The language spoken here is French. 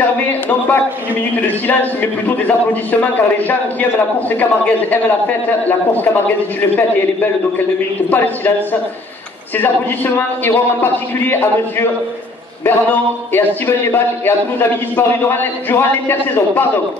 conserver non pas une minute de silence, mais plutôt des applaudissements, car les gens qui aiment la course camarguaise aiment la fête. La course camarguaise est une fête et elle est belle, donc elle ne mérite pas le silence. Ces applaudissements iront en particulier à monsieur Bernon et à Steven Lebal et à tous nos amis disparus durant l'intersaison. Pardon.